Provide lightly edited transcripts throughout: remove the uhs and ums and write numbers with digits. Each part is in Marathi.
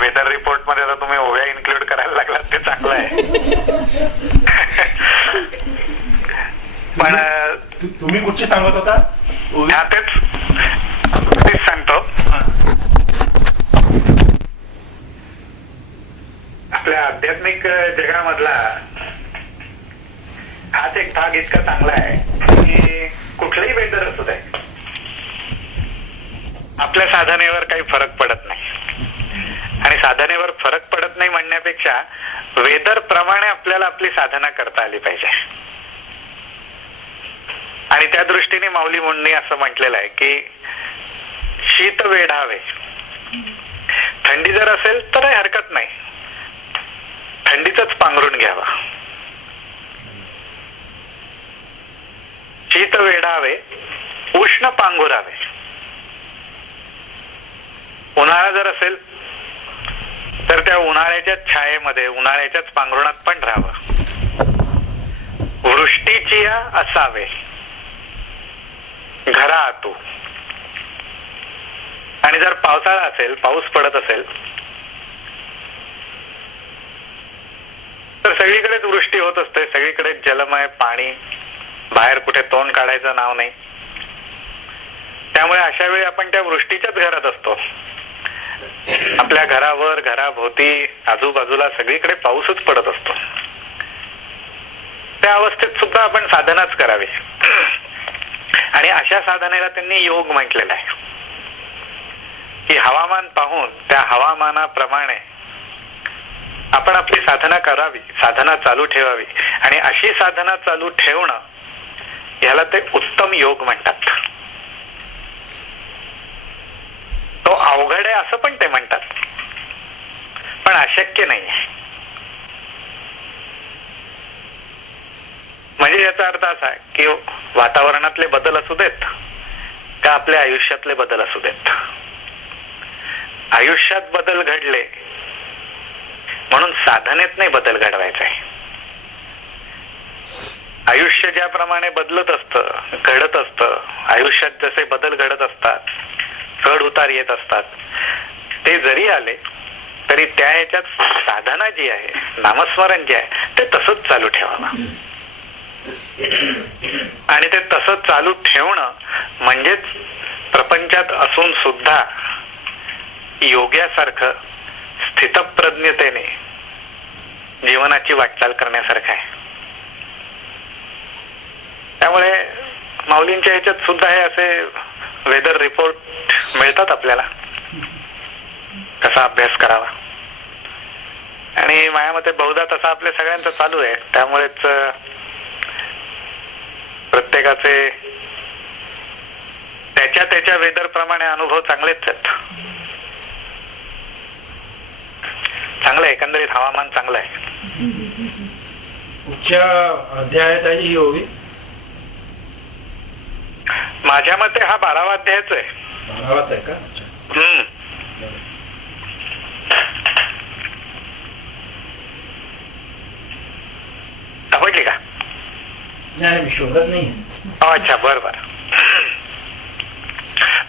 वेदर रिपोर्ट मध्ये आता तुम्ही ओव्या इन्क्लूड करायला लागलात ते चांगलं आहे. पण तुम्ही कुठची सांगत होता? तेच सांगतो. आपल्या आध्यात्मिक जगामधला हाच एक भाग इतका चांगला आहे की कुठलंही वेदर असू दे आपल्या साधनेवर काही फरक पडत नाही. आणि साधनेवर फरक पडत नाही म्हणण्यापेक्षा वेदर प्रमाणे आपल्याला आपली साधना करता आली पाहिजे. आणि त्या दृष्टीने माऊली मुंनी असं म्हटलेलं आहे की शीत वेढावे. थंडी जर असेल तर हरकत नाही, थंडीतच पांघरून घ्यावा. शीत वेढावे उष्ण पांघुरावे. उन्हाळा जर असेल तर त्या उन्हाळ्याच्या छायेमध्ये उन्हाळ्याच्याच पांघरुणात पण राहावं. वृष्टीची असावे घरा आतू. आणि जर पावसाळा असेल, पाऊस पडत असेल तर सगळीकडेच वृष्टी होत असते, सगळीकडे जलमय पाणी, बाहेर कुठे तोंड काढायचं नाव नाही. त्यामुळे अशा वेळी आपण त्या वृष्टीच्याच घरात असतो. आपल्या घरावर, घराभोवती, आजूबाजूला सगळीकडे पाऊसच पडत असतो. त्या अवस्थेत सुद्धा आपण साधनाच करावी. आणि अशा साधनेला त्यांनी योग म्हटलेला आहे की हवामान पाहून त्या हवामानाप्रमाणे आपण आपली साधना करावी, साधना चालू ठेवावी. आणि अशी साधना चालू ठेवणं याला ते उत्तम योग म्हणतात. तो अवघड आहे असं पण ते म्हणतात, पण अशक्य नाही. म्हणजे याचा अर्थ असा आहे की वातावरणातले बदल असू देत का आपल्या आयुष्यातले बदल असू देत, आयुष्यात बदल घडले म्हणून साधनेत नाही बदल घडवायचा आहे. आयुष्य ज्याप्रमाणे बदलत असतं, घडत असतं, आयुष्यात जसे बदल घडत असतात, चढ उतार येत असतात, ते जरी आले तरी त्या ह्याच्यात साधना जी आहे, नामस्मरण जे आहे ते तसंच चालू ठेवावं. आणि ते तसंच चालू ठेवणं म्हणजेच प्रपंचात असून सुद्धा योग्यासारखं स्थितप्रज्ञतेने जीवनाची वाटचाल करण्यासारखं आहे. त्यामुळे माऊलींच्या ह्याच्यात सुद्धा हे असे वेदर रिपोर्ट मिळतात आपल्याला, कसा अभ्यास करावा. आणि माझ्या मते बहुधा तसा आपल्या सगळ्यांचं चालू आहे. त्यामुळेच प्रत्येकाचे त्याच्या त्याच्या वेदर प्रमाणे अनुभव चांगलेच आहेत. चांगलं आहे, एकंदरीत हवामान चांगलं आहे. पुढच्या अध्यायात आहे ही ओवी. माझ्या मते हा 12वा अध्यायच आहे. 12वाच आहे का? आवडली का? नाही, मी शोधत नाही. अच्छा, बर बर.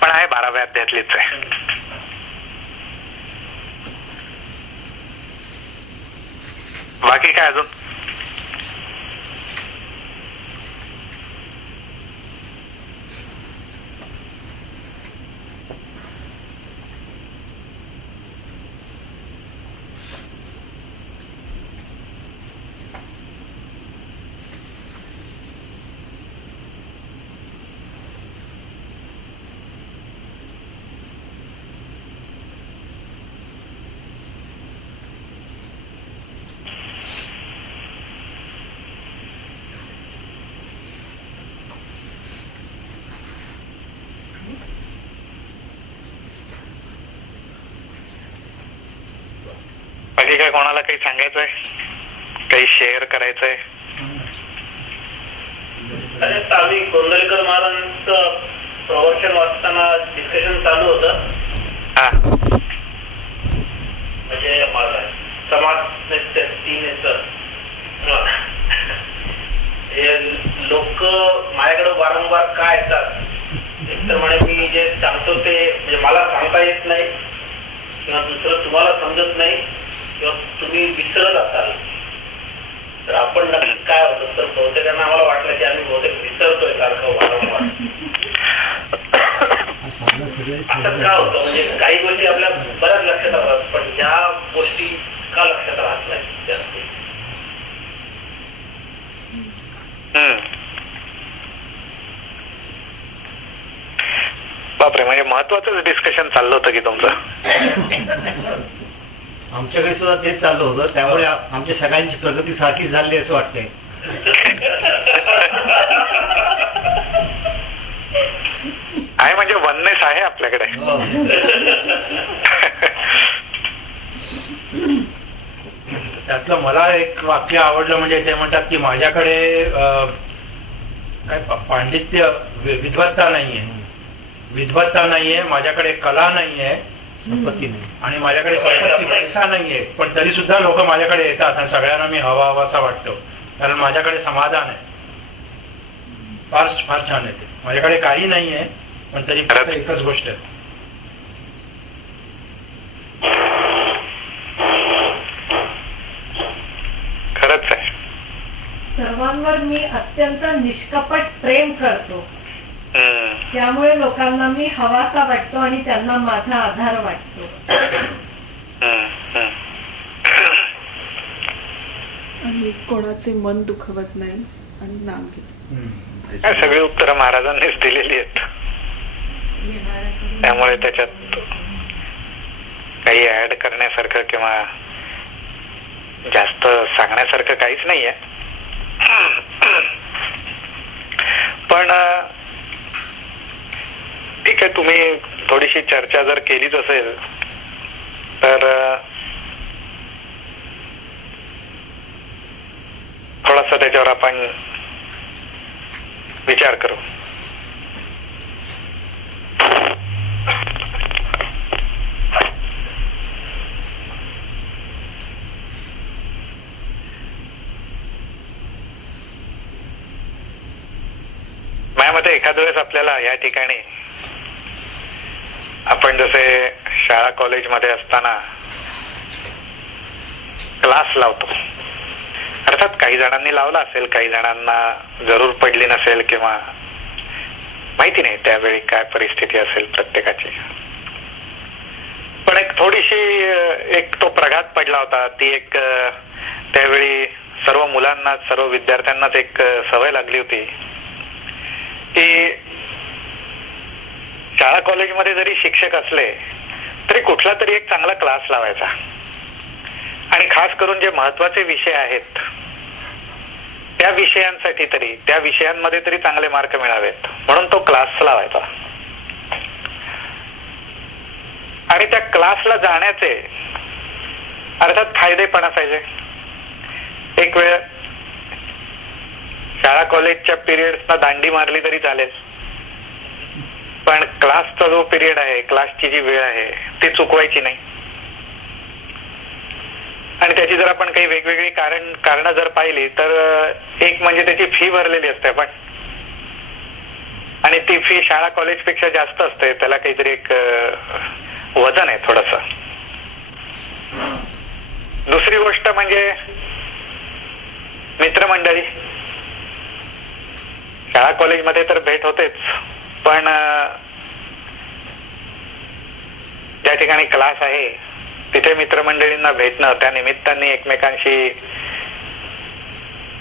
पण आहे 12व्या अध्यायातलीच आहे. बाकी काय अजून? बाकी काय कोणाला काही सांगायचंय, काही शेअर करायचंय? आम्ही गोंधळकर महाराजांचं प्रवचन वाचताना डिस्कशन चालू होतं. म्हणजे समाज लोक माझ्याकडे वारंवार काय येतात, एकतर म्हणे मी जे सांगतो ते म्हणजे मला सांगता येत नाही, किंवा दुसरं तुम्हाला समजत नाही किंवा तुम्ही विसरत असाल तर आपण नक्की काय होतं तर बहुतेकांना आम्हाला वाटलं की आम्ही बहुतेक विसरतोय सारखं वारंवार. असं का होतं म्हणजे काही गोष्टी आपल्या बऱ्याच लक्षात राहतात पण ह्या गोष्टी का लक्षात राहत नाही जास्त. बापरे, म्हणजे महत्वाचंच डिस्कशन चाललं होतं की तुमचं. आमच्याकडे सुद्धा तेच चाललं होतं त्यामुळे आमच्या सगळ्यांची प्रगती सारखीच झाली असं वाटतंय. आहे म्हणजे वननेस आहे आपल्याकडे. त्यातलं मला एक वाक्य आवडलं म्हणजे ते म्हणतात की माझ्याकडे काय पांडित्य विद्वत्ता नाहीये, माझ्याकडे कला नाहीये, संपत्ती नाही आणि माझ्याकडे संपत्ती पैसा नाहीये, पण तरी सुद्धा लोक माझ्याकडे येतात आणि सगळ्यांना मी हवासा वाटतो कारण माझ्याकडे समाधान आहे. फार फार छान आहे ते. माझ्याकडे काही नाहीये पण तरी फक्त एकच गोष्ट आहे. खरंच आहे. सर्वांवर मी अत्यंत निष्कपट प्रेम करतो त्यामुळे लोकांना मी हवासा वाटतो आणि त्यांना माझा आधार वाटतो. आणि कोणाचे मन दुखवत नाही आणि नाम घेत. सगळी उत्तरं महाराजांनीच दिलेली आहेत त्यामुळे त्याच्यात काही ऍड करण्यासारखं किंवा जास्त सांगण्यासारखं काहीच नाहीये. पण ठीक आहे, तुम्ही थोडीशी चर्चा जर केलीच असेल तर थोडासा त्याच्यावर आपण विचार करू. माझ्या मते एखाद्या वेळेस आपल्याला या ठिकाणी आपण जसे शाळा कॉलेजमध्ये असताना क्लास लावतो, अर्थात काही जणांनी लावला असेल, काही जणांना जरूर पडली नसेल किंवा माहिती नाही त्यावेळी काय परिस्थिती असेल प्रत्येकाची. पण एक थोडीशी एक तो प्रघात पडला होता. ती एक त्यावेळी सर्व मुलांना सर्व विद्यार्थ्यांनाच एक सवय लागली होती की शाळा कॉलेजमध्ये जरी शिक्षक असले तरी कुठला तरी एक चांगला क्लास लावायचा आणि खास करून जे महत्वाचे विषय आहेत त्या विषयांसाठी तरी त्या विषयांमध्ये तरी चांगले मार्क मिळावेत म्हणून तो क्लास लावायचा. आणि त्या क्लासला जाण्याचे अर्थात फायदे पण असायचे. एक वेळ शाळा कॉलेजच्या पिरियड्सना दांडी मारली तरी चालेल पण क्लासचा जो पिरियड आहे, क्लासची जी वेळ आहे ती चुकवायची नाही. आणि त्याची जर आपण काही वेगवेगळी कारण जर पाहिली तर एक म्हणजे त्याची फी भरलेली असते आपण आणि ती फी शाळा कॉलेज पेक्षा जास्त असते. त्याला काहीतरी एक वजन आहे थोडस. दुसरी गोष्ट म्हणजे मित्रमंडळी. शाळा कॉलेजमध्ये तर भेट होतेच पण ज्या ठिकाणी क्लास आहे तिथे मित्रमंडळींना भेटणं, त्या निमित्ताने एकमेकांशी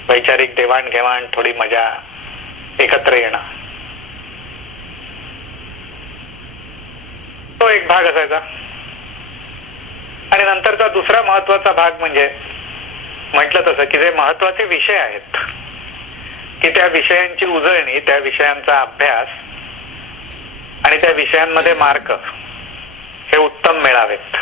वैचारिक देवाणघेवाण, थोडी मजा, एकत्र येणं, तो एक भाग असायचा. आणि नंतरचा दुसरा महत्वाचा भाग म्हणजे म्हटलं तसं की जे महत्वाचे विषय आहेत की त्या विषयांची उजळणी, त्या विषयांचा अभ्यास आणि त्या विषयांमध्ये मार्क हे उत्तम मिळावेत.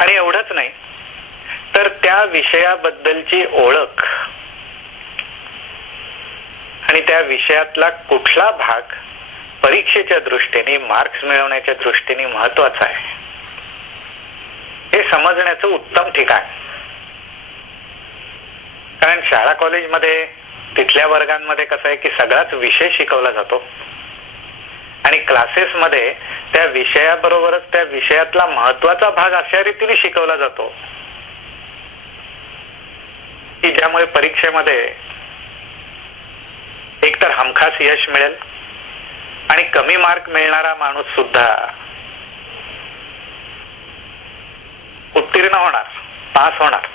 आणि एवढंच नाही तर त्या विषयाबद्दलची ओळख आणि त्या विषयातला कुठला भाग परीक्षेच्या दृष्टीने, मार्क्स मिळवण्याच्या दृष्टीने महत्वाचा आहे हे समजण्याचं उत्तम ठिकाण. कारण शाळा कॉलेजमध्ये तिथल्या वर्गांमध्ये कसं आहे की सगळाच विषय शिकवला जातो आणि क्लासेसमध्ये त्या विषयाबरोबरच त्या विषयातला महत्वाचा भाग अशा रीतीने शिकवला जातो की ज्यामुळे परीक्षेमध्ये एकतर हमखास यश मिळेल आणि कमी मार्क मिळणारा माणूस सुद्धा उत्तीर्ण होणार, पास होणार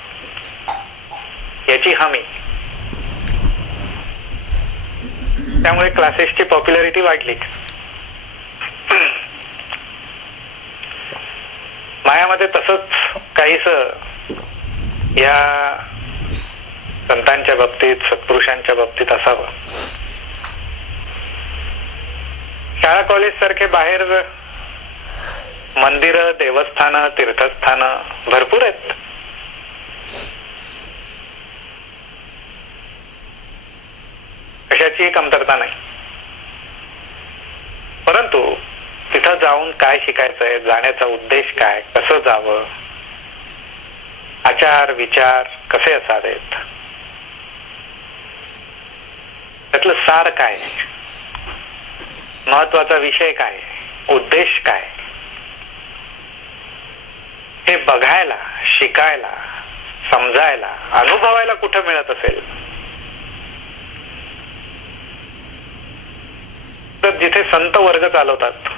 याची हमी. त्यामुळे क्लासेसची पॉप्युलॅरिटी वाढली. मायामध्ये तसंच काहीस या संतांच्या बाबतीत, सत्पुरुषांच्या बाबतीत असावं. शाळा कॉलेज सारखे बाहेर मंदिरं, देवस्थानं, तीर्थस्थानं भरपूर आहेत. कशाची कमतरता नाही. परंतु तिथं जाऊन काय शिकायचंय, जाण्याचा उद्देश काय, कसं जावं, आचार विचार कसे असावेत, त्यातलं सार काय, महत्वाचा विषय काय, उद्देश काय, हे बघायला, शिकायला, समजायला, अनुभवायला कुठं मिळत असेल तर जिथे संत वर्ग चालवतात,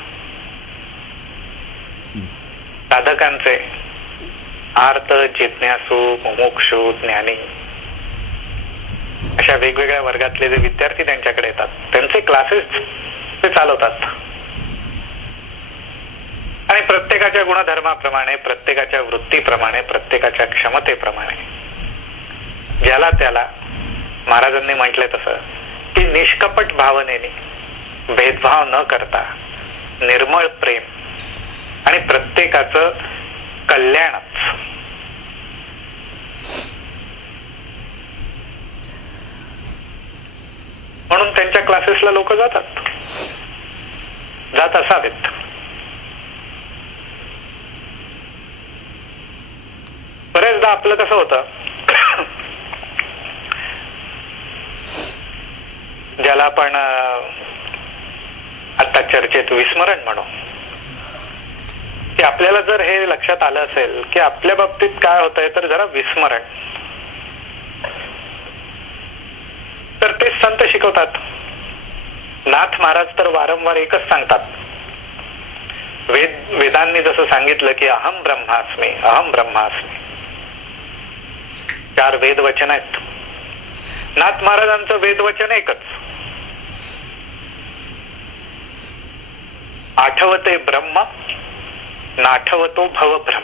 साधकांचे आर्त, जिज्ञासू, मुमुक्षु, ज्ञानी अशा वेगवेगळ्या वर्गातले जे विद्यार्थी त्यांच्याकडे येतात, त्यांचे क्लासेस ते चालवतात. आणि प्रत्येकाच्या गुणधर्माप्रमाणे, प्रत्येकाच्या वृत्तीप्रमाणे, प्रत्येकाच्या क्षमतेप्रमाणे ज्याला त्याला महाराजांनी म्हटलंय तसं की निष्कपट भावनेने, भेदभाव न करता, निर्मळ प्रेम आणि प्रत्येकाचं कल्याणच, म्हणून त्यांच्या क्लासेसला लोक जातात, जात असावेत. बरेचदा आपलं कसं होतं, ज्याला आपण आता चर्चेत विस्मरण म्हणू, की आपल्याला जर हे लक्षात आलं असेल की आपल्या बाबतीत काय होतंय तर जरा विस्मरण, तर ते संत शिकवतात. नाथ महाराज तर वारंवार एकच सांगतात. वेदांनी जसं सांगितलं की अहम ब्रह्मास्मी, अहम ब्रह्मास्मी, 4 वेद वचन आहेत. नाथ महाराजांचं वेदवचन एकच, आठवते ब्रह्म नाठवतो भवभ्रम.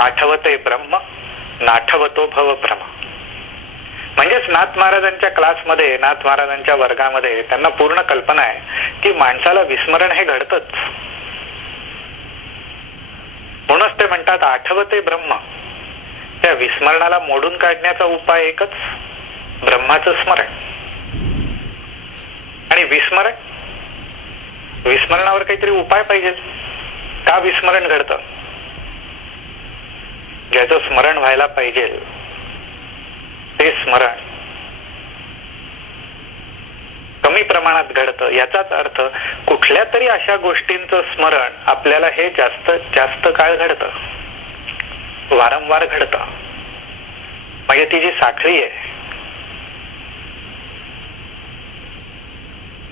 आठवते ब्रह्म नाठवतो भवभ्रम. म्हणजेच नाथ महाराजांच्या क्लासमध्ये, नाथ महाराजांच्या वर्गामध्ये त्यांना पूर्ण कल्पना आहे की माणसाला विस्मरण हे घडतंच. म्हणूनच ते म्हणतात आठवते ब्रह्म. त्या विस्मरणाला मोडून काढण्याचा उपाय एकच, ब्रह्माचं स्मरण. आणि विस्मरणावर काहीतरी उपाय पाहिजे. का विस्मरण घडतं? ज्याचं स्मरण व्हायला पाहिजे ते स्मरण कमी प्रमाणात घडतं. याचाच अर्थ कुठल्या तरी अशा गोष्टींचं स्मरण आपल्याला हे जास्त काळ घडतं, वारंवार घडतं. म्हणजे ती जी साखळी आहे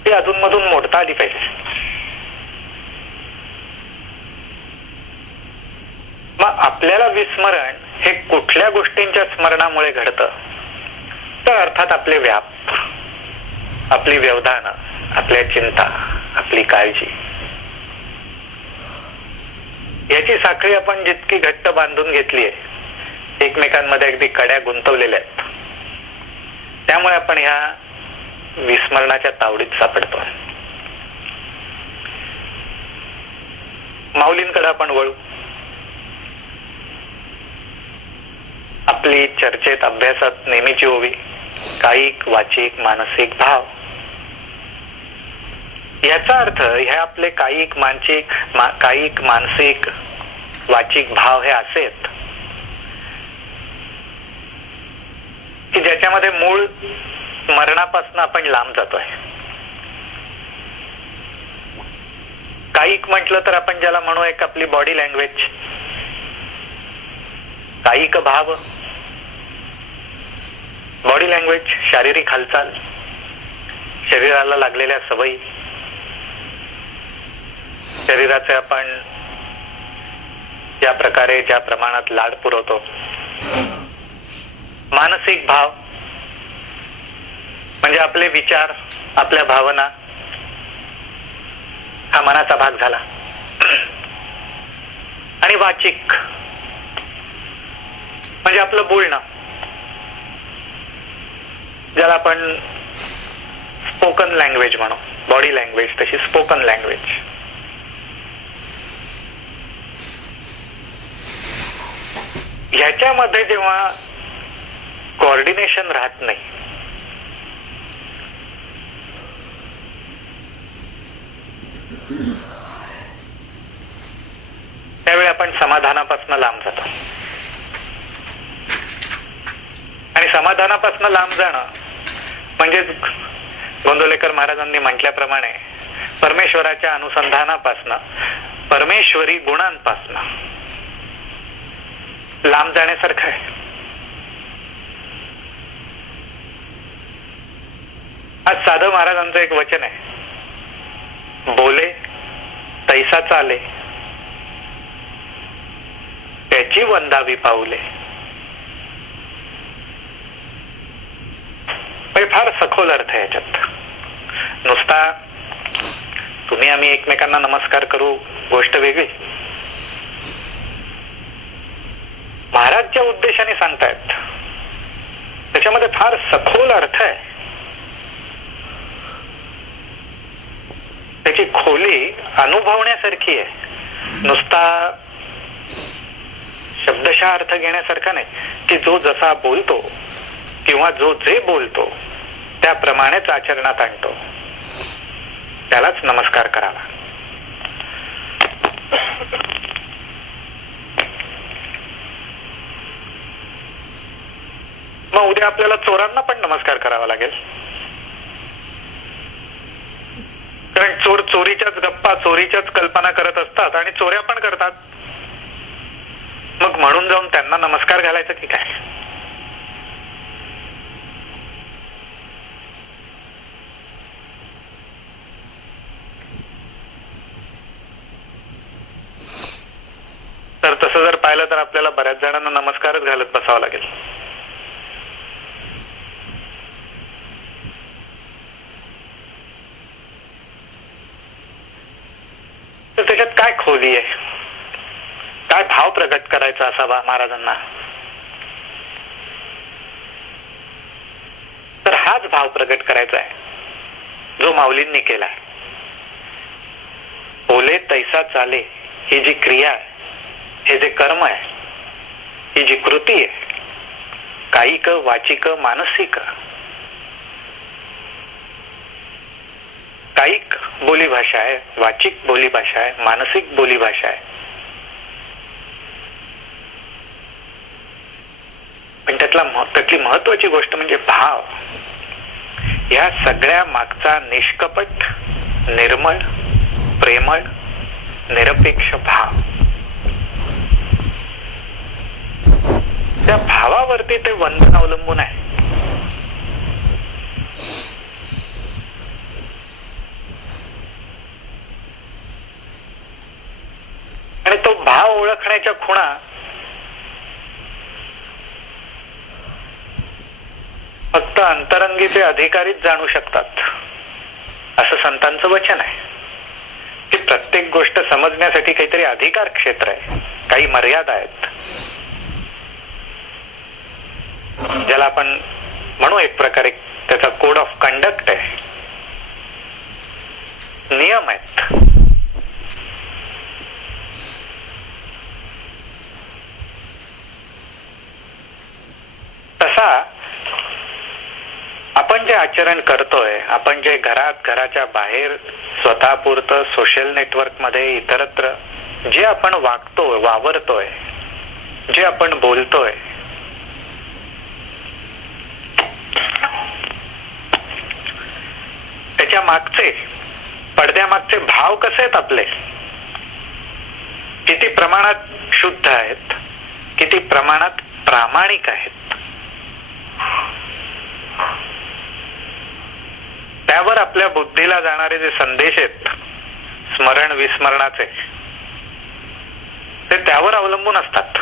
ती अधूनमधून मोडता आली पाहिजे. मग आपल्याला विस्मरण हे कुठल्या गोष्टींच्या स्मरणामुळे घडतं तर अर्थात आपले व्याप, आपली व्यवधानं, आपल्या चिंता, आपली काळजी, याची साखळी आपण जितकी घट्ट बांधून घेतली आहे, एकमेकांमध्ये अगदी कड्या गुंतवलेल्या आहेत, त्यामुळे आपण ह्या विस्मरणाच्या तावडीत सापडतो. माऊलींकडे आपण वळू. आपली चर्चेत, अभ्यासात नेहमीची ओवी कायिक, वाचिक, मानसिक भाव. याचा अर्थ ह्या आपले कायिक, मानसिक, वाचिक भाव हे असे आहेत की ज्याच्यामध्ये मूळ स्मरणापासून आपण लांब जातोय. कायिक म्हटलं तर आपण ज्याला म्हणू एक आपली बॉडी लँग्वेज, कायिक भाव, बॉडी लँग्वेज, शारीरिक हालचाल, शरीराला लागलेल्या सवयी, शरीराचे आपण ज्या प्रकारे ज्या प्रमाणात लाड पुरवतो. मानसिक भाव म्हणजे आपले विचार, आपल्या भावना, हा मनाचा भाग झाला. आणि वाचिक म्हणजे आपलं बोलणं, ज्याला आपण स्पोकन लँग्वेज म्हणू. बॉडी लँग्वेज तशी स्पोकन लँग्वेज. ह्याच्यामध्ये जेव्हा कोऑर्डिनेशन राहत नाही, त्यावेळी आपण समाधानापासून लांब जातो. आणि समाधानापासून लांब जाणं म्हणजे गोंदवलेकर महाराजांनी म्हटल्याप्रमाणे परमेश्वराच्या अनुसंधानापासनं, परमेश्वरी गुणांपासनं लांब जाण्यासारखं आहे. आज साधं महाराजांचं एक वचन आहे, बोले तैसा चाले, त्याची वंदावी पाऊले. फार सखोल अर्थ आहे याच्यात. नुसता तुम्ही आम्ही एकमेकांना नमस्कार करू गोष्ट वेगळी, महाराज ज्या उद्देशाने सांगतायत त्याच्यामध्ये फार सखोल अर्थ आहे. त्याची खोली अनुभवण्यासारखी आहे. नुसता शब्दशः अर्थ घेण्यासारखा नाही की जो जसा बोलतो किंवा जो जे बोलतो त्याप्रमाणेच आचरणात आणतो, त्यालाच नमस्कार करावा. मग उद्या आपल्याला चोरांना पण नमस्कार करावा लागेल, कारण चोर चोरीच्याच गप्पा, चोरीच्याच कल्पना करत असतात आणि चोऱ्या पण करतात. मग म्हणून जाऊन त्यांना नमस्कार घालायचं की काय? तर तसं जर पाहिलं तर आपल्याला बऱ्याच जणांना नमस्कारच घालत बसावं लागेल. तर त्याच्यात काय खोली आहे, काय भाव प्रगट करायचा असावा महाराजांना, तर हाच भाव प्रगट करायचा आहे जो माऊलींनी केला. बोले तैसा चाले ही जी क्रिया आहे, हे जे कर्म आहे, ही जी कृती आहे, कायिक वाचिक मानसिक, कायिक बोली भाषा आहे, वाचिक बोली भाषा आहे, मानसिक बोली भाषा आहे. पण त्यातली महत्वाची गोष्ट म्हणजे भाव. या सगळ्या मागचा निष्कपट, निर्मळ, प्रेमळ, निरपेक्ष भाव. त्या भावावरती ते वंदन अवलंबून आहे. आणि तो भाव ओळखण्याच्या खुणा फक्त अंतरंगीचे अधिकारीच जाणू शकतात, असं संतांचं वचन आहे. की प्रत्येक गोष्ट समजण्यासाठी काहीतरी अधिकार क्षेत्र आहे, काही मर्यादा आहेत, ज्याला आपण म्हणू एक प्रकारे त्याचा कोड ऑफ कंडक्ट आहे, नियम आहेत. तसा आपण जे आचरण करतोय, आपण जे घराच्या बाहेर स्वतःपुरतं सोशल नेटवर्क मध्ये इतरत्र जे आपण वागतोय, वावरतोय, जे आपण बोलतोय, त्याच्या मागचे पडद्यामागचे भाव कसे आहेत आपले, किती प्रमाणात शुद्ध आहेत, किती प्रमाणात प्रामाणिक आहेत, त्यावर आपल्या बुद्धीला जाणारे जे संदेश आहेत स्मरण विस्मरणाचे, ते त्यावर अवलंबून असतात.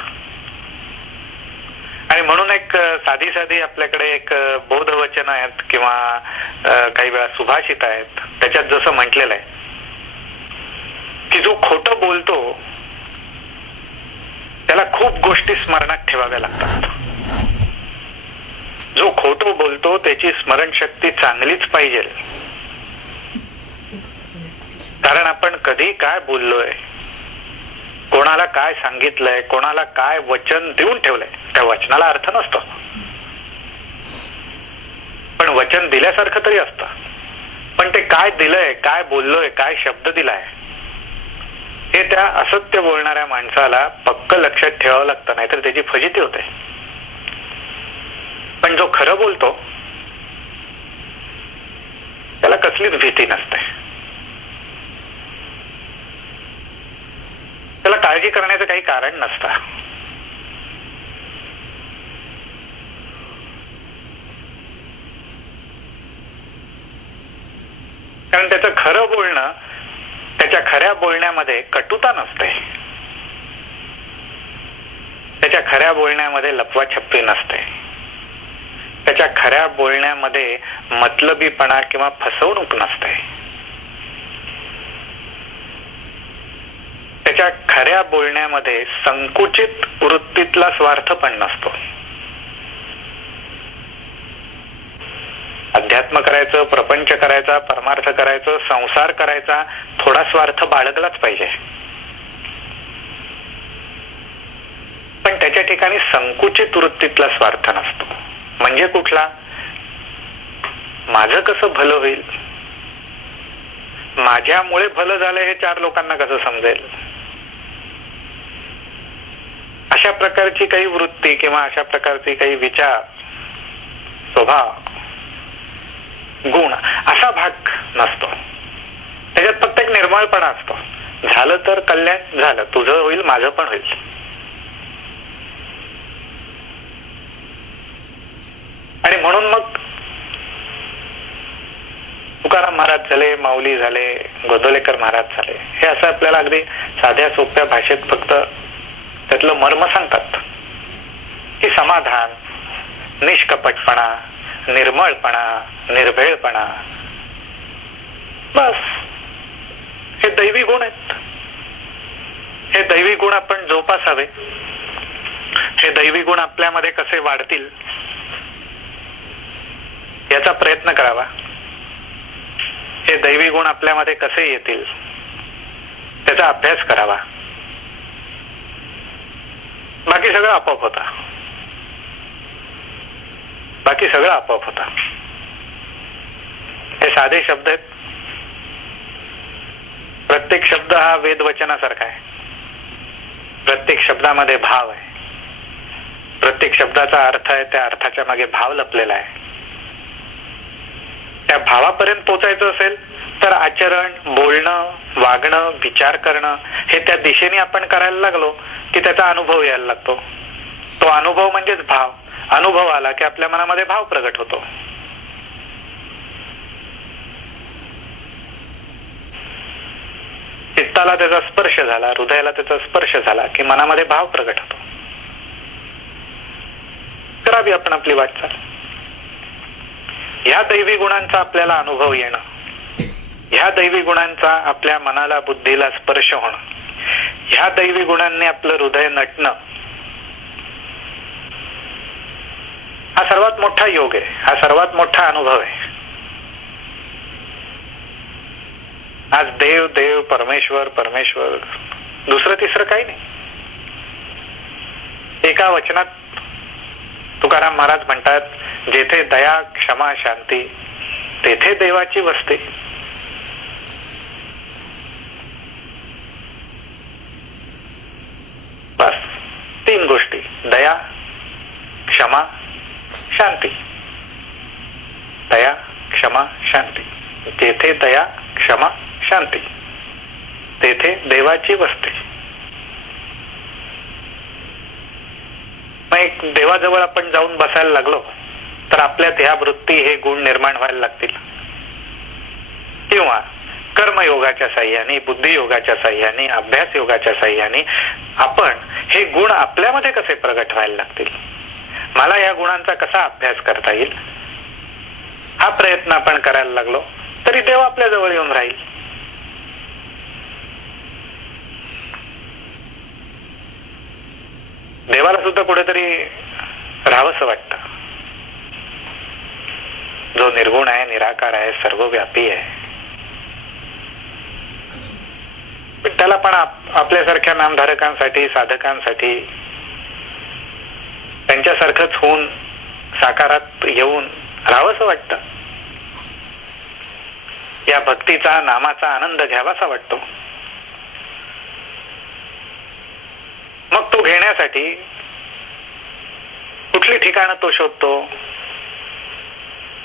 आणि म्हणून एक साधी आपल्याकडे एक बोधवचन आहेत किंवा काही वेळा सुभाषित आहेत, त्याच्यात जसं म्हटलेलं आहे की जो खोटं बोलतो त्याला खूप गोष्टी स्मरणात ठेवाव्या लागतात. जो खोटं बोलतो त्याची स्मरणशक्ती चांगलीच पाहिजे, कारण आपण कधी काय बोललोय, कोणाला काय सांगितलंय, कोणाला काय वचन देऊन ठेवलंय, त्या वचनाला अर्थ नसतो, पण वचन दिल्यासारखं तरी असतं. पण ते काय दिलंय, काय बोललोय, काय शब्द दिलाय, हे त्या असत्य बोलणाऱ्या माणसाला पक्क लक्षात ठेवावं लागतं, नाहीतर त्याची फजिती होते. पण जो खरं बोलतो त्याला कसलीच भीती नसते, त्याला काळजी करण्याचं काही कारण नसतं. कारण त्याचं खरं बोलणं, त्याच्या खऱ्या बोलण्यामध्ये कटुता नसते, त्याच्या खऱ्या बोलण्यामध्ये लपवाछपवी नसते, त्याच्या खऱ्या बोलण्यामध्ये मतलबीपणा किंवा फसवणूक नसते, त्याच्या खऱ्या बोलण्यामध्ये संकुचित वृत्तीतला स्वार्थ पण नसतो. अध्यात्म करायचं, प्रपंच करायचा, परमार्थ करायचं, संसार करायचा, थोडा स्वार्थ बाळगलाच पाहिजे, पण त्याच्या ठिकाणी संकुचित वृत्तीतला स्वार्थ नसतो. म्हणजे कुठला? माझं कसं भलं होईल, माझ्यामुळे भलं झालं हे 4 लोकांना कसं समजेल, अशा प्रकारची काही वृत्ती किंवा अशा प्रकारची काही विचार, स्वभाव, गुण असा भाग नसतो. त्याच्यात फक्त एक निर्मळपणा असतो. झालं तर कल्याण झालं, तुझं होईल, माझं पण होईल. आणि म्हणून मग तुकाराम महाराज झाले, माऊली झाले, गोंदवलेकर महाराज झाले, हे असं आपल्याला अगदी साध्या सोप्या भाषेत फक्त त्यातलं मर्म सांगतात की समाधान, निष्कपटपणा, निर्मळपणा, निर्भेळपणा, बस हे दैवी गुण आहेत. हे दैवी गुण आपण जोपासावे. हे दैवी गुण आपल्यामध्ये कसे वाढतील याचा प्रयत्न करावा. हे दैवी गुण आपल्यामध्ये कसे येतील त्याचा अभ्यास करावा. बाकी सगळं आपोआप होता. बाकी सगळं आपोआप होता. हे साधे शब्द आहेत. प्रत्येक शब्द हा वेदवचनासारखा आहे. प्रत्येक शब्दामध्ये भाव आहे. प्रत्येक शब्दाचा अर्थ आहे, त्या अर्थाच्या मागे भाव लपलेला आहे. त्या भावापर्यंत पोचायचं असेल तर आचरण, बोलणं, वागणं, विचार करणं हे त्या दिशेने आपण करायला लागलो की त्याचा अनुभव यायला लागतो. तो अनुभव म्हणजेच भाव. अनुभव आला की आपल्या मनामध्ये भाव प्रगट होतो. चित्ताला त्याचा स्पर्श झाला, हृदयाला त्याचा स्पर्श झाला की मनामध्ये भाव प्रगट होतो. करावी आपण आपली वाटचाल. ह्या दैवी गुणांचा आपल्याला अनुभव येणं, ह्या दैवी गुणांचा आपल्या मनाला, बुद्धीला स्पर्श होणं, ह्या दैवी गुणांनी आपलं हृदय नटणं, हा सर्वात मोठा योग आहे. हा सर्वात मोठा अनुभव आहे. आज देव देव, परमेश्वर परमेश्वर, दुसरं तिसरं काही नाही. एका वचनात तुकाराम महाराज म्हणतात, जेथे दया, क्षमा, शांती तेथे देवाची वस्ती. बस 3 गोष्टी: दया, क्षमा, शांती. दया, क्षमा, शांती. जेथे दया, क्षमा, शांती. शांती, तेथे देवाची वस्ती. मग एक देवाजवळ आपण जाऊन बसायला लागलो तर आपल्यात ह्या वृत्ती, हे गुण निर्माण व्हायला लागतील. किंवा कर्मयोगाच्या साह्याने, बुद्धियोगाच्या साह्याने, अभ्यास योगाच्या साह्याने आपण हे गुण आपल्यामध्ये कसे प्रगट व्हायला लागतील, मला या गुणांचा कसा अभ्यास करता येईल, हा प्रयत्न आपण करायला लागलो तरी देव आपल्या जवळ येऊन राहील. देवाला सुद्धा कुठेतरी राहावंसं वाटतं. जो निर्गुण आहे, निराकार आहे, सर्वव्यापी आहे, त्याला पण आपल्यासारख्या नामधारकांसाठी, साधकांसाठी त्यांच्यासारखंच होऊन साकारात येऊन राहावंसं वाटतं. या भक्तीचा, नामाचा आनंद घ्यावासा वाटतो. मग तो घेण्यासाठी कुठली ठिकाणं तो शोधतो?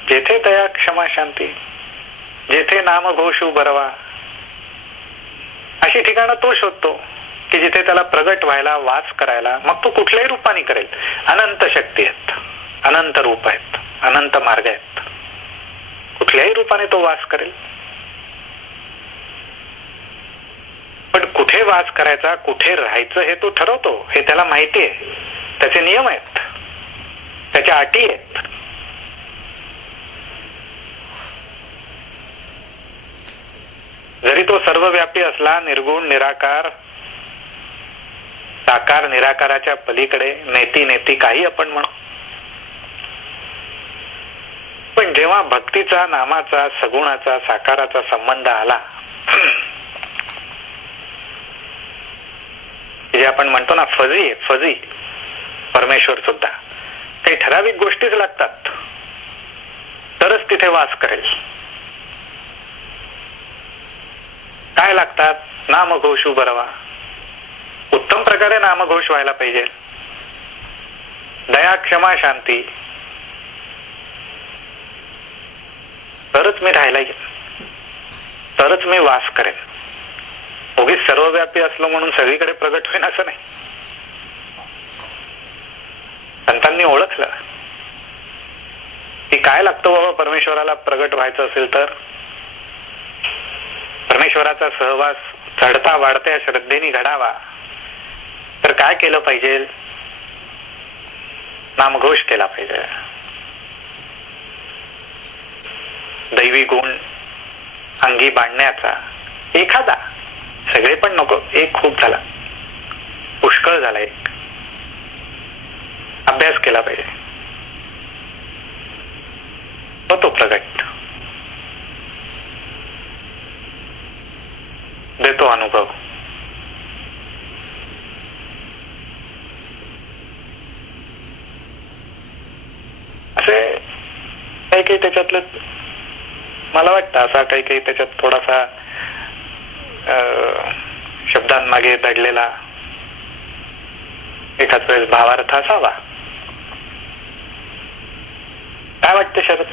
जेथे दया, क्षमा, शांती, जेथे नाम घोषू बरवा, अशी ठिकाणं तो शोधतो की जिथे त्याला प्रगट व्हायला, वास करायला. मग तो कुठल्याही रूपाने करेल. अनंत शक्ती आहेत, अनंत रूप आहेत, अनंत मार्ग आहेत. कुठल्याही रूपाने तो वास करेल. पण कुठे वास करायचा, कुठे राहायचं हे तो ठरवतो. हे त्याला माहिती आहे. त्याचे नियम आहेत, त्याच्या अटी आहेत. जरी तो सर्वव्यापी असला, निर्गुण, निराकार, साकार, निराकाराच्या पलीकडे, नेती नेती काही आपण म्हणू, पण जेव्हा भक्तीचा, नामाचा, सगुणाचा, साकाराचा संबंध आला, जे आपण म्हणतो ना फजी, फजी परमेश्वर सुद्धा, काही ठराविक गोष्टीच लागतात तरच तिथे वास करेल. काय लागतात? नामघोष उभरवा. उत्तम प्रकारे नामघोष व्हायला पाहिजे. दया, क्षमा, शांती, तरच मी राहायला येईल, तरच मी वास करेन. उगीच सर्वव्यापी असलो म्हणून सगळीकडे प्रगट होईन असं नाही. संतांनी ओळखलं की काय लागतं बाबा परमेश्वराला प्रगट व्हायचं असेल तर. परमेश्वराचा सहवास चढता वाढत्या श्रद्धेने घडावा तर काय केलं पाहिजे? नामघोष केला पाहिजे. दैवी गुण अंगी बांधण्याचा एखादा, सगळे पण नको, एक खूप झाला, पुष्कळ झाला, एक अभ्यास केला पाहिजे. तो प्रगट देतो अनुभव. असे काही काही त्याच्यातलं मला वाटतं, असा काही काही त्याच्यात थोडासा शब्दांमागे दडलेला एखाद वेळेस भावार्थ असावा. काय वाटतं शरद?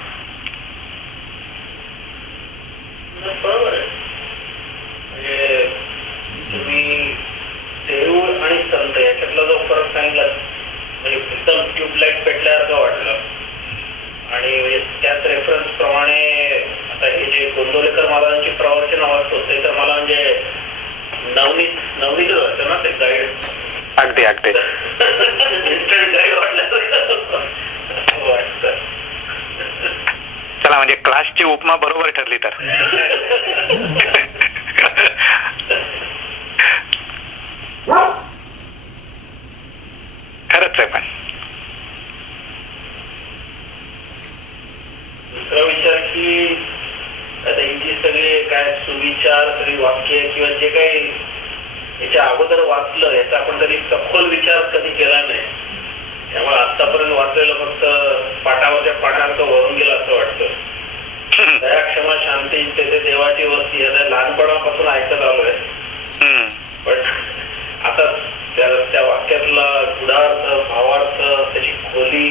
बरोबर आहे. म्हणजे तुम्ही देऊळ आणि संत याच्यातला जो फरक सांगितला, म्हणजे एकदम ट्यूबलाईट पेटल्यासारखं वाटलं. आणि म्हणजे त्याच रेफरन्स प्रमाणे आता हे जे गोंदवलेकर महाराजांची प्रवचन वाचतो ते तर मला म्हणजे नवनीतच वाटतं ना ते गाईड. अगदी अगदी इन्स्टंट गाईड वाटलं. चला, म्हणजे क्लासची उपमा बरोबर ठरली तर. खरंच आहे. पण दुसरा विचार की आता ही जी सगळी काय सुविचार, सगळी वाक्य किंवा जे काही याच्या अगोदर वाचलं याचा आपण कधी सखोल विचार कधी केला नाही. त्यामुळे आतापर्यंत वाचलेलं फक्त पाठावरच्या पाठांचं वरून गेलं असं वाटतं. दया, क्षमा, शांती, तेथे देवाची वस्ती, आता लहानपणापासून ऐकत आलोय. पण आता त्या वाक्यातला गुढार्थ, भावार्थ, त्याची खोली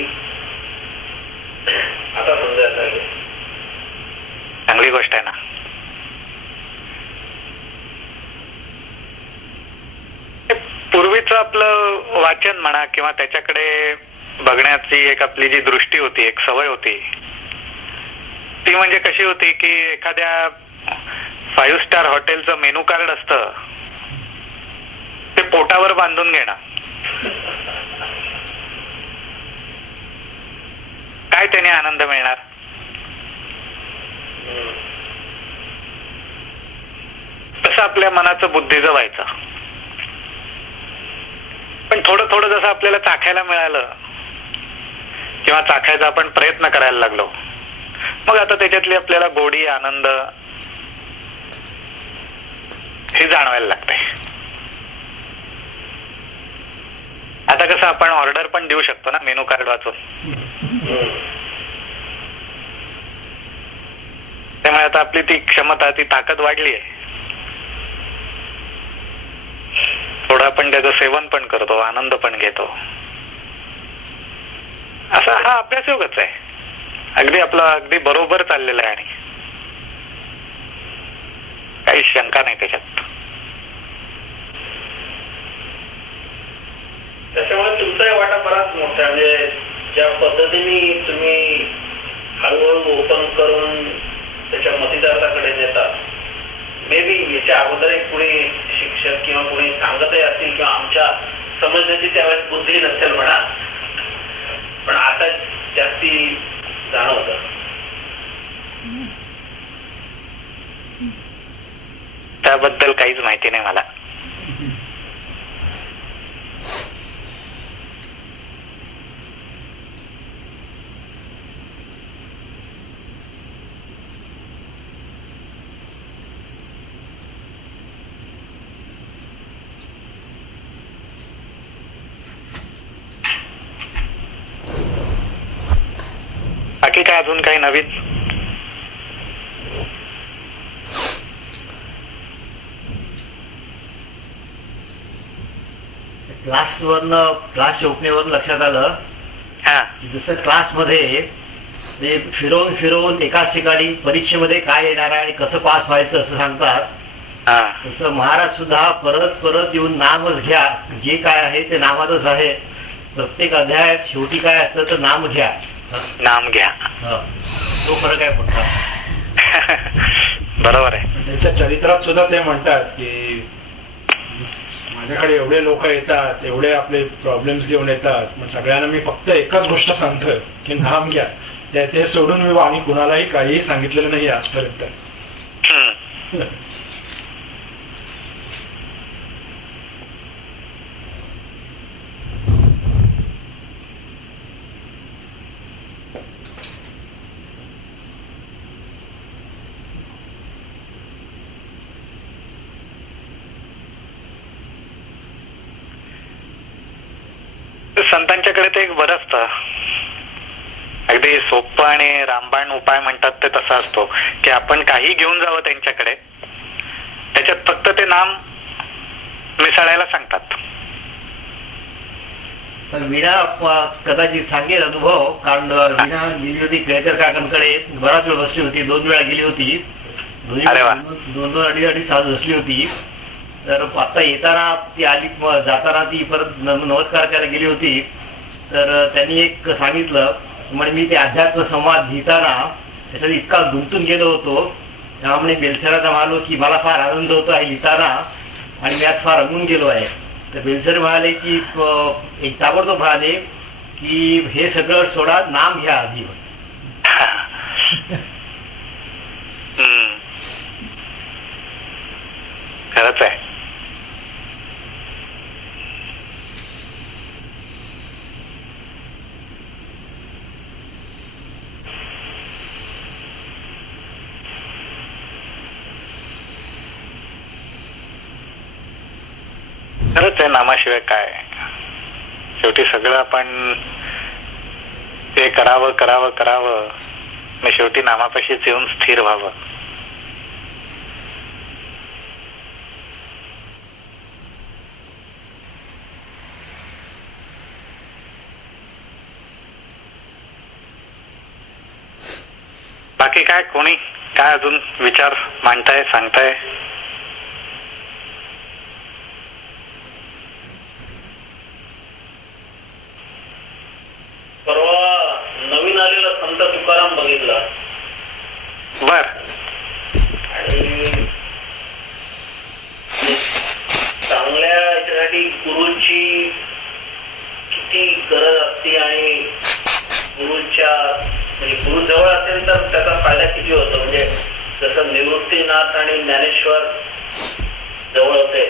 आता समजायला लागली. चांगली गोष्ट आहे ना. गोष्टीचं आपलं वाचन म्हणा किंवा त्याच्याकडे बघण्याची एक आपली जी दृष्टी होती, एक सवय होती, ती म्हणजे कशी होती की एखाद्या 5 स्टार हॉटेलचं मेनू कार्ड असतं ते पोटावर बांधून घेणं. काय त्याने आनंद मिळणार? तसं आपल्या मनाचं बुद्धीचं व्हायचं. पण थोडं थोडं जसं आपल्याला चाखायला मिळालं किंवा चाखायचा आपण प्रयत्न करायला लागलो, मग आता त्याच्यातली आपल्याला गोडी, आनंद हे जाणवायला लागतंय. आता कसं आपण ऑर्डर पण देऊ शकतो ना मेनू कार्ड वाचून. त्यामुळे आता आपली ती क्षमता, ती ताकद वाढली आहे. थोडं आपण त्याचं सेवन पण करतो, आनंद पण घेतो. असा हा अभ्यासयोगच आहे. अगदी आपला अगदी बरोबर चाललेला आहे आणि काही शंका नाही त्याच्यात. त्याच्यामुळे तुमचाही वाटा बराच मोठा, म्हणजे ज्या पद्धतीने तुम्ही हळूहळू ओपन करून त्याच्या मतिदाराकडे नेतात. मे बी याच्या अगोदर एक कुणी शिक्षक किंवा कुणी सांगतही असतील किंवा आमच्या समजण्याची त्यावेळेस बुद्धी नसेल म्हणा, पण आता जास्ती जाणवतं. त्याबद्दल काहीच माहिती नाही मला. बाकी काय अजून काही नवीन? क्लास ओपनिंगवरून लक्षात आलं हा की जसं क्लासमध्ये फिरवून फिरवून एकाच ठिकाणी परीक्षेमध्ये काय येणार आहे आणि कसं पास व्हायचं असं सांगतात, हा तसं महाराज सुद्धा परत परत येऊन नामच घ्या. जे काय आहे ते नामातच आहे. प्रत्येक अध्यायात शेवटी काय असतं तर नाम घ्या. नाम घ्या. तो फरक आहे मोठा. बरोबर आहे. त्याच्या चरित्रात सुद्धा ते म्हणतात की माझ्याकडे एवढे लोक येतात, एवढे आपले प्रॉब्लेम्स घेऊन येतात, मग सगळ्यांना मी फक्त एकच गोष्ट सांगतोय की नाम घ्या. ते सोडून मी आणि कुणालाही काहीही सांगितलेलं नाही आजपर्यंत. संतांच्याकडे ते एक बरं असतं, अगदी सोपं आणि रामबाण उपाय म्हणतात ते तसा असतो की आपण काही घेऊन जावं त्यांच्याकडे, त्याच्यात फक्त ते नाम मिसळायला सांगतात. तर वीणा कदाचित सांगेल अनुभव, कारण वीणा गेली होती केळकर काकांकडे, बराच वेळ बसली होती. 2 वेळा गेली होती. अरे वा. 2 अडीच तास बसली होती. तर आता येताना ती आली, जाताना ती परत नमस्कार करायला गेली होती. तर त्यांनी एक सांगितलं, म्हणजे मी ते अध्यात्म संवाद लिहिताना त्याच्यात इतका गुंतून गेलो होतो, त्यामुळे बेलसराचा म्हणालो की मला फार आनंद होतो आहे लिहिताना आणि मी आज फार रंगून गेलो आहे. तर बेलसर म्हणाले की एक ताबडतोब म्हणाले की हे सगळं सोडा, नाम घ्या आधी. खरंच आहे. खरंच आहे. नामाशिवाय काय, शेवटी सगळं आपण ते करावं करावं करावं, मग शेवटी नामापाशीच येऊन स्थिर व्हावं. बाकी काय, कोणी काय अजून विचार मांडताय, सांगताय? बघितला बर. आणि चांगल्या याच्यासाठी गुरुची किती गरज असते आणि गुरुच्या म्हणजे गुरु जवळ असेल तर त्याचा फायदा किती होतो. म्हणजे जसं निवृत्तीनाथ आणि ज्ञानेश्वर जवळ होते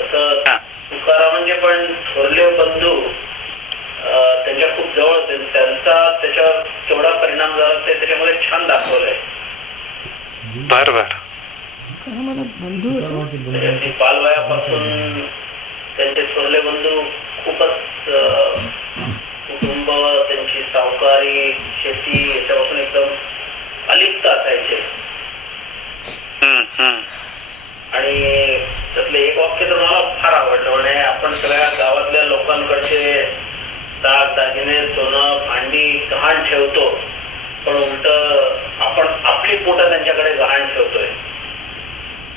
तसं तुकारामांचे पण थोरले बंधू त्यांच्या खूप जवळ होते. त्यांचा त्याच्यावर केवढा परिणाम झाला ते त्याच्यामध्ये छान दाखवलंय. बर बर. बालवयापासून त्यांचे थोरले बंधू खूपच कुटुंब त्यांची सावकारी शेती याच्यापासून एकदम अलिप्त असायचे. आणि त्यातलं एक वाक्य तर मला फार आवडलं. म्हणजे आपण सगळ्या गावातल्या लोकांकडचे दाग दागिने सोनं भांडी गहाण ठेवतो पण उलट आपण आपली पोटं त्यांच्याकडे गहाण ठेवतोय.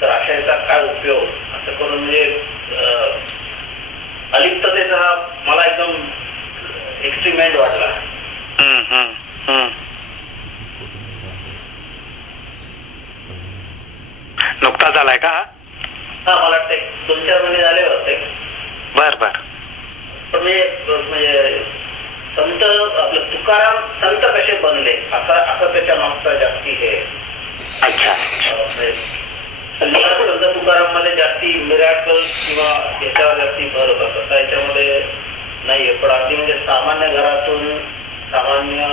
तर अशा याचा काय उपयोग असं करून म्हणजे अलिप्ततेचा हा मला एकदम एक्स्ट्रीमेंट वाटला. नुकताच आलाय का? हा मला वाटतं 2-4 महिने झाले होते. बर बर. पण म्हणजे संत आपलं तुकाराम संत कसे बनले असं त्याच्या मागचा जास्ती हे. अच्छा. संत तुकाराम मध्ये जास्ती मिराकल किंवा याच्यावर जास्ती भर होता तसा याच्यामध्ये नाहीये. पण अगदी म्हणजे सामान्य घरातून सामान्य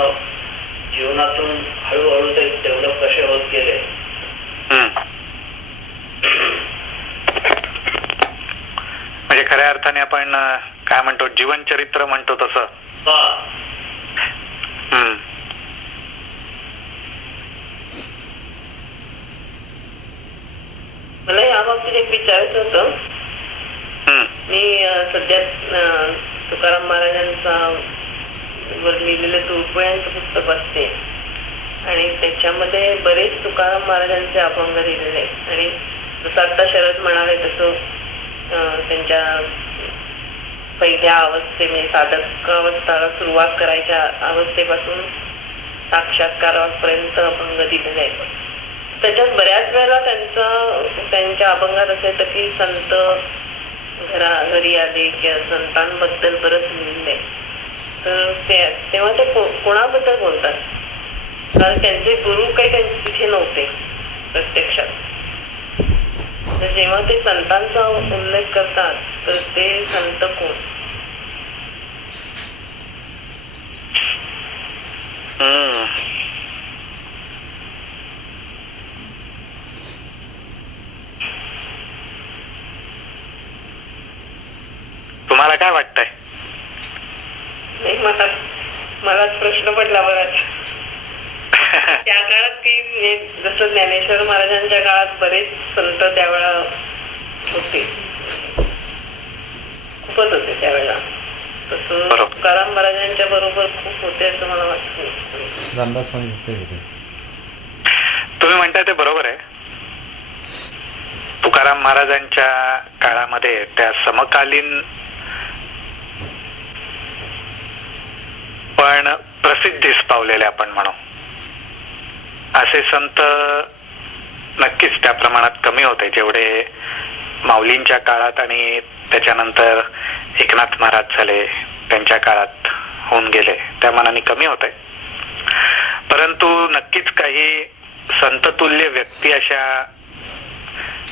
जीवनातून हळूहळू ते डेव्हलप कसे होत गेले. म्हणजे खऱ्या अर्थाने आपण काय म्हणतो जीवनचरित्र म्हणतो तसं. मला या बाबतीत एक विचारायचं होतं. मी सध्या तुकाराम महाराजांचा वर लिहिलेलं तुळपुळ्यांचं पुस्तक वाचते आणि त्याच्यामध्ये बरेच तुकाराम महाराजांचे अभंग लिहिलेले आणि जसं आता शरद म्हणाले तसं त्यांच्या पहिल्या म्हणजे साधक अवस्थाला सुरुवात करायच्या अवस्थेपासून साक्षात्कारापर्यंत अभंग दिलेले आहेत. त्याच्यात बऱ्याच वेळेला त्यांच्या अभंगात असं येतं की संत घरी आले किंवा संतांबद्दल बरंच लिहिलंय. तर तेव्हा ते कोणाबद्दल बोलतात कारण त्यांचे गुरु काही तिथे नव्हते प्रत्यक्षात. तर जेव्हा ते संतांचा उल्लेख करतात तर ते संत कोण? तुम्हाला काय वाटतंय? नाही मलाच प्रश्न पडला बराच. त्या काळात ती जसं ज्ञानेश्वर महाराजांच्या काळात बरेच संत त्यावेळेला होते खूपच होते त्यावेळेला तसं तुकाराम महाराजांच्या बरोबर खूप होते असं मला वाटतं. तुम्ही म्हणताय ते बरोबर आहे. तुकाराम महाराजांच्या काळामध्ये त्या समकालीन पण प्रसिद्धीस पावलेले आपण म्हणू असे संत नक्कीच त्या प्रमाणात कमी होते जेवढे माऊलींच्या काळात आणि त्याच्यानंतर एकनाथ महाराज झाले त्यांच्या काळात होऊन गेले त्या मानाने कमी होते. परंतु नक्कीच काही संततुल्य व्यक्ती अशा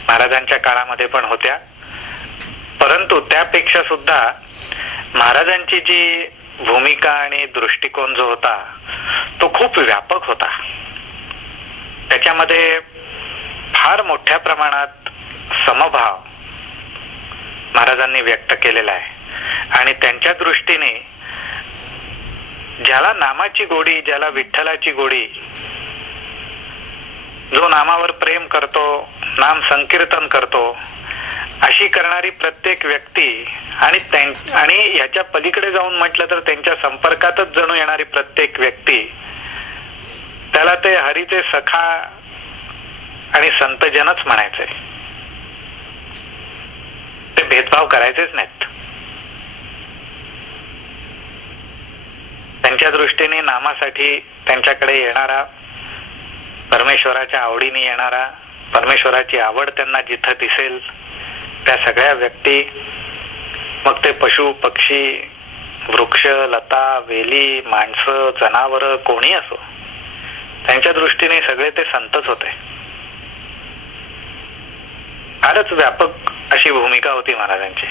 महाराजांच्या काळामध्ये पण होत्या. परंतु त्यापेक्षा सुद्धा महाराजांची जी भूमिका आणि दृष्टिकोन जो होता तो खूप व्यापक होता. त्याच्यामध्ये फार मोठ्या प्रमाणात समभाव महाराजांनी व्यक्त केलेला आहे आणि त्यांच्या दृष्टीने ज्याला नामाची गोडी ज्याला विठ्ठलाची गोडी जो नामावर प्रेम करतो नाम संकीर्तन करतो अशी करणारी प्रत्येक व्यक्ती आणि याच्या पलीकडे जाऊन म्हटलं तर त्यांच्या संपर्कातच जणू येणारी प्रत्येक व्यक्ती त्याला ते हरीचे सखा आणि संतजनच म्हणायचे. ते भेदभाव करायचेच नाहीत. त्यांच्या दृष्टीने नामासाठी त्यांच्याकडे येणारा, परमेश्वराच्या आवडीने येणारा, परमेश्वराची आवड त्यांना जिथं दिसेल त्या सगळ्या व्यक्ती, मग ते पशु पक्षी, वृक्ष, लता, वेली, माणसं, जनावर, कोणी असो, त्यांच्या दृष्टीने सगळे ते संतच होते. फारच व्यापक अशी भूमिका होती महाराजांची.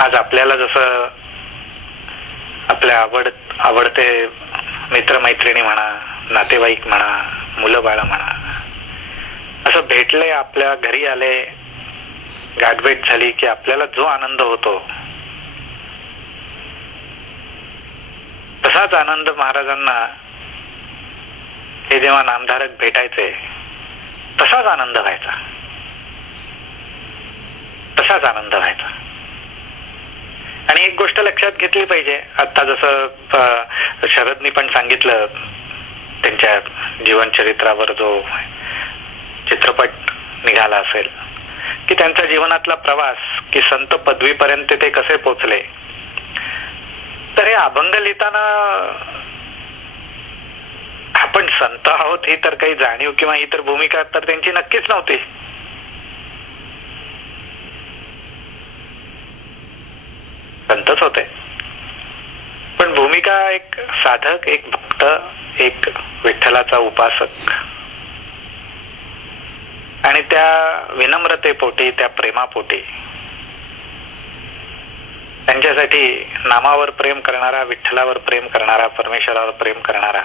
आज आपल्याला जसं आपल्या आवडते मित्रमैत्रिणी म्हणा, नातेवाईक म्हणा, मुलं बाळ म्हणा, असं भेटले, आपल्या घरी आले, गाठभेट झाली की आपल्याला जो आनंद होतो तसाच आनंद महाराजांना हे जेव्हा नामधारक भेटायचे तसाच आनंद व्हायचा, तसाच आनंद व्हायचा. आणि एक गोष्ट लक्षात घेतली पाहिजे, आता जसं शरदनी पण सांगितलं त्यांच्या जीवनचरित्रावर जो चित्रपट निघाला असेल की त्यांचा जीवनातला प्रवास, की संत पदवीपर्यंत ते कसे पोचले. तर हे अभंग लिहिताना आपण संत आहोत ही तर काही जाणीव किंवा ही तर भूमिका तर त्यांची नक्कीच नव्हती. संतच होते, पण भूमिका एक साधक, एक भक्त, एक विठ्ठलाचा उपासक. आणि त्या विनम्रतेपोटी, त्या प्रेमापोटी, त्यांच्यासाठी नामावर प्रेम करणारा, विठ्ठलावर प्रेम करणारा, परमेश्वरावर प्रेम करणारा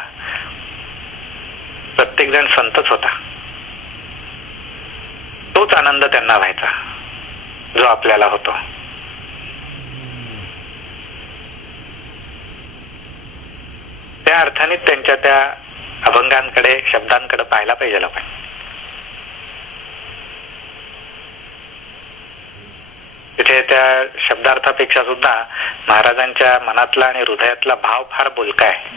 प्रत्येक जण संतच होता. तोच आनंद त्यांना व्हायचा जो आपल्याला होतो. त्या अर्थाने त्यांच्या त्या अभंगांकडे, शब्दांकडे पाहायला पाहिजे आपण. तिथे त्या शब्दार्थापेक्षा सुद्धा महाराजांच्या मनातला आणि हृदयातला भाव फार बोलका आहे.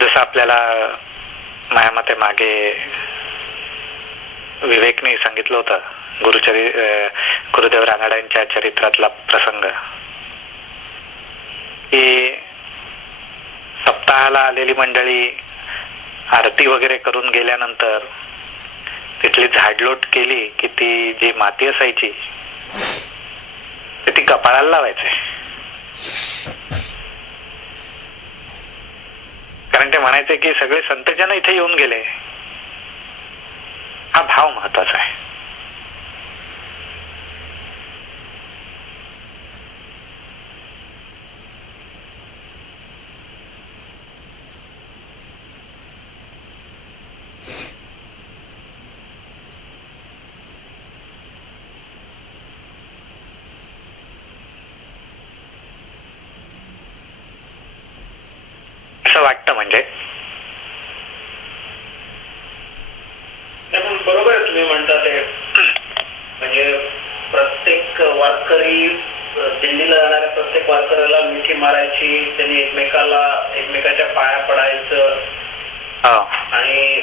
जसं आपल्याला माझ्या मते मागे विवेकने सांगितलं होतं, गुरुदेव रानड्यांच्या चरित्रातला प्रसंग, की सप्ताहाला आलेली मंडळी आरती वगैरे करून गेल्यानंतर तिथली झाडलोट केली की ती जी माती असायची ती कपाळाला लावायचे. कारण ते म्हणायचे की सगळे संतजन इथे येऊन गेले. हा भाव महत्वाचा आहे. वाटतं म्हणजे बरोबर आहे तुम्ही म्हणता ते. म्हणजे प्रत्येक वारकरी, दिल्लीला जाणाऱ्या प्रत्येक वारकऱ्याला मिठी मारायची, त्यांनी एकमेकाच्या पाया पडायचं आणि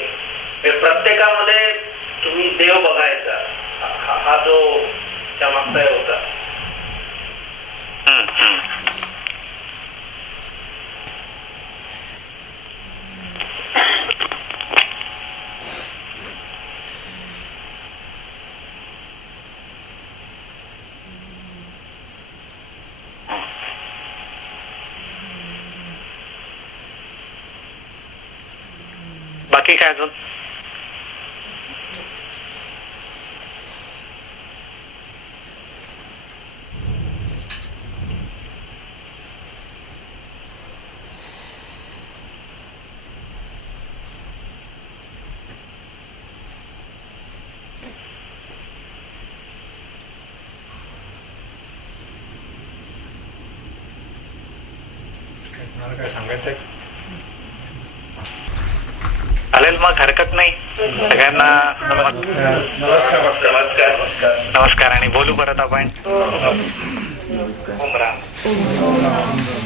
प्रत्येकामध्ये तुम्ही देव बघायचा, हा जो त्या मागचा होता. बाकी काय अजून? काय सांगायचंय? चालेल, मग हरकत नाही. सगळ्यांना नमस्कार नमस्कार आणि बोलू परत आपण. नमस्कार. ओम राम.